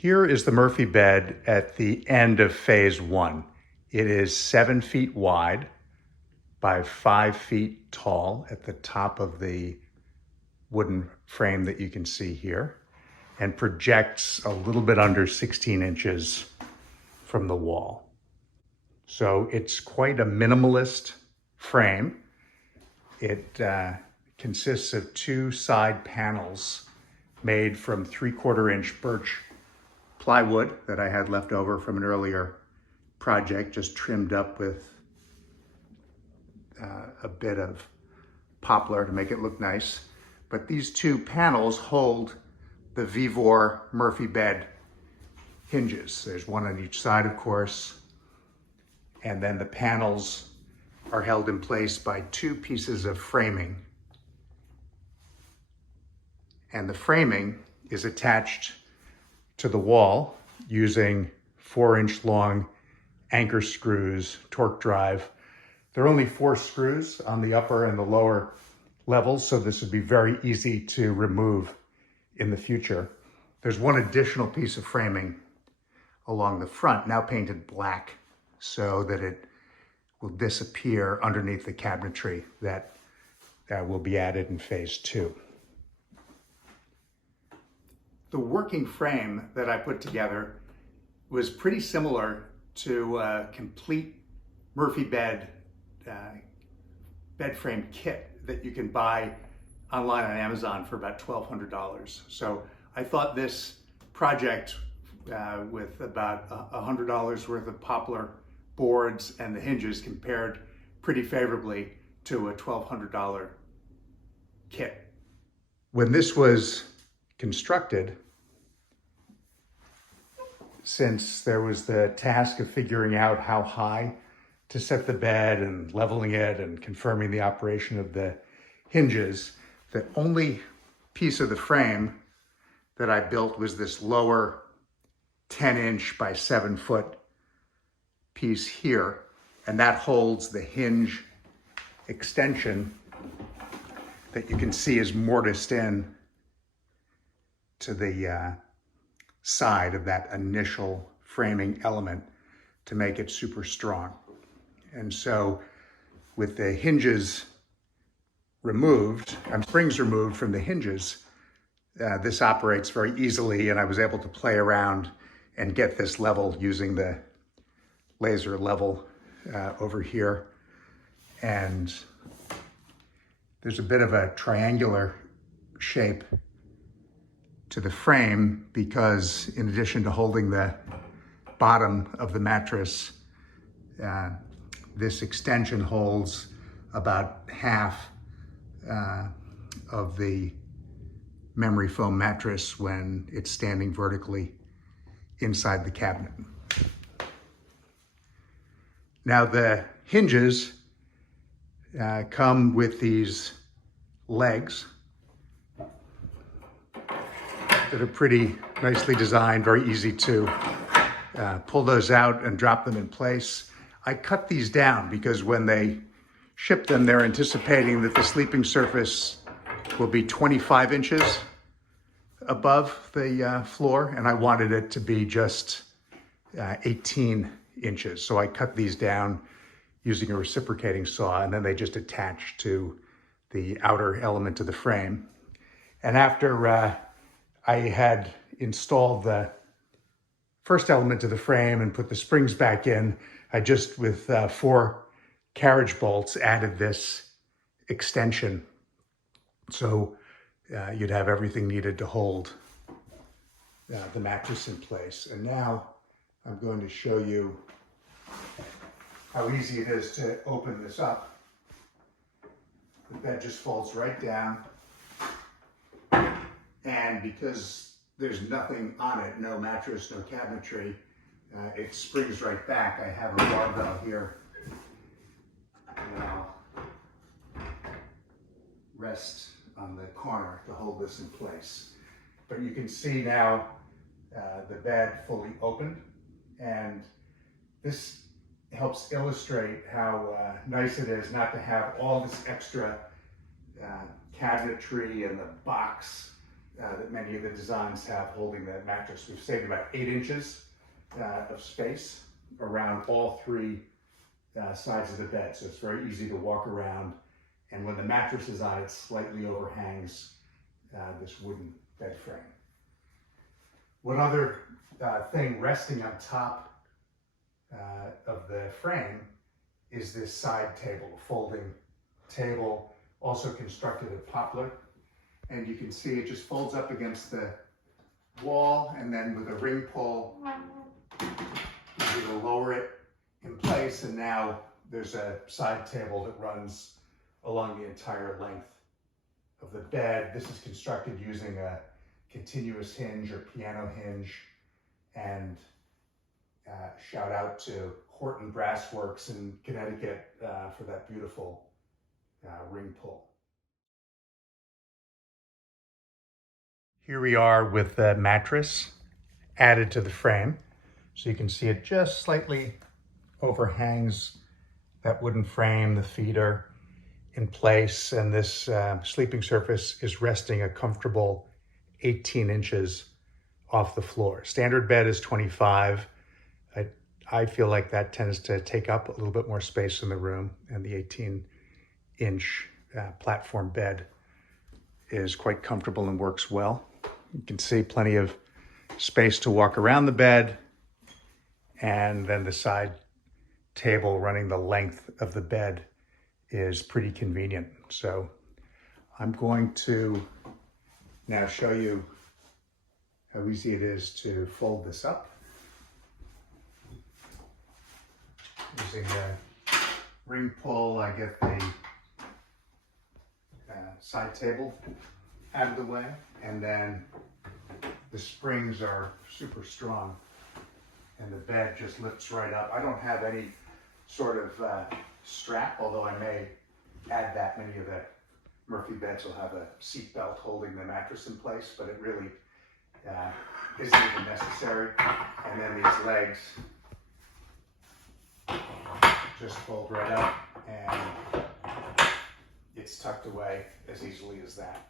Here is the Murphy bed at the end of phase 1. It is 7 feet wide by 5 feet tall at the top of the wooden frame that you can see here, and projects a little bit under 16 inches from the wall. So it's quite a minimalist frame. It consists of 2 side panels made from 3/4 inch birch plywood that I had left over from an earlier project, just trimmed up with a bit of poplar to make it look nice. But these 2 panels hold the Vevor Murphy bed hinges. There's one on each side, of course, and then the panels are held in place by 2 pieces of framing. And the framing is attached to the wall using 4-inch long anchor screws, torque drive. There are only 4 screws on the upper and the lower levels, so this would be very easy to remove in the future. There's one additional piece of framing along the front, now painted black, so that it will disappear underneath the cabinetry that will be added in phase 2. The working frame that I put together was pretty similar to a complete Murphy bed frame kit that you can buy online on Amazon for about $1,200. So I thought this project with about $100 worth of poplar boards and the hinges compared pretty favorably to a $1,200 kit. When this was constructed, since there was the task of figuring out how high to set the bed and leveling it and confirming the operation of the hinges, the only piece of the frame that I built was this lower 10-inch by 7-foot piece here, and that holds the hinge extension that you can see is mortised in to the side of that initial framing element to make it super strong. And so with the hinges removed, and springs removed from the hinges, this operates very easily, and I was able to play around and get this level using the laser level over here. And there's a bit of a triangular shape to the frame because in addition to holding the bottom of the mattress, this extension holds about half of the memory foam mattress when it's standing vertically inside the cabinet. Now the hinges come with these legs that are pretty nicely designed, very easy to pull those out and drop them in place. I cut these down because when they ship them, they're anticipating that the sleeping surface will be 25 inches above the floor, and I wanted it to be just 18 inches. So I cut these down using a reciprocating saw, and then they just attach to the outer element of the frame. And after I had installed the first element of the frame and put the springs back in, I just, with 4 carriage bolts, added this extension. So you'd have everything needed to hold the mattress in place. And now I'm going to show you how easy it is to open this up. The bed just folds right down. And because there's nothing on it, no mattress, no cabinetry, it springs right back. I have a barbell here, and I'll rest on the corner to hold this in place. But you can see now the bed fully opened, and this helps illustrate how nice it is not to have all this extra cabinetry and the box that many of the designs have holding that mattress. We've saved about 8 inches of space around all 3 sides of the bed, so it's very easy to walk around. And when the mattress is on, it slightly overhangs this wooden bed frame. One other thing resting on top of the frame is this side table, a folding table, also constructed of poplar. And you can see it just folds up against the wall, and then with a ring pull, you will lower it in place, and now there's a side table that runs along the entire length of the bed. This is constructed using a continuous hinge or piano hinge, and shout out to Horton Brass Works in Connecticut for that beautiful ring pull. Here we are with the mattress added to the frame. So you can see it just slightly overhangs that wooden frame. The feet are in place, and this sleeping surface is resting a comfortable 18 inches off the floor. Standard bed is 25. I feel like that tends to take up a little bit more space in the room, and the 18-inch platform bed is quite comfortable and works well. You can see plenty of space to walk around the bed, and then the side table running the length of the bed is pretty convenient. So I'm going to now show you how easy it is to fold this up. Using the ring pull, I get the side table out of the way, and then the springs are super strong and the bed just lifts right up. I don't have any sort of strap, although I may add that. Many of the Murphy beds will have a seat belt holding the mattress in place, but it really isn't even necessary. And then these legs just fold right up, and it's tucked away as easily as that.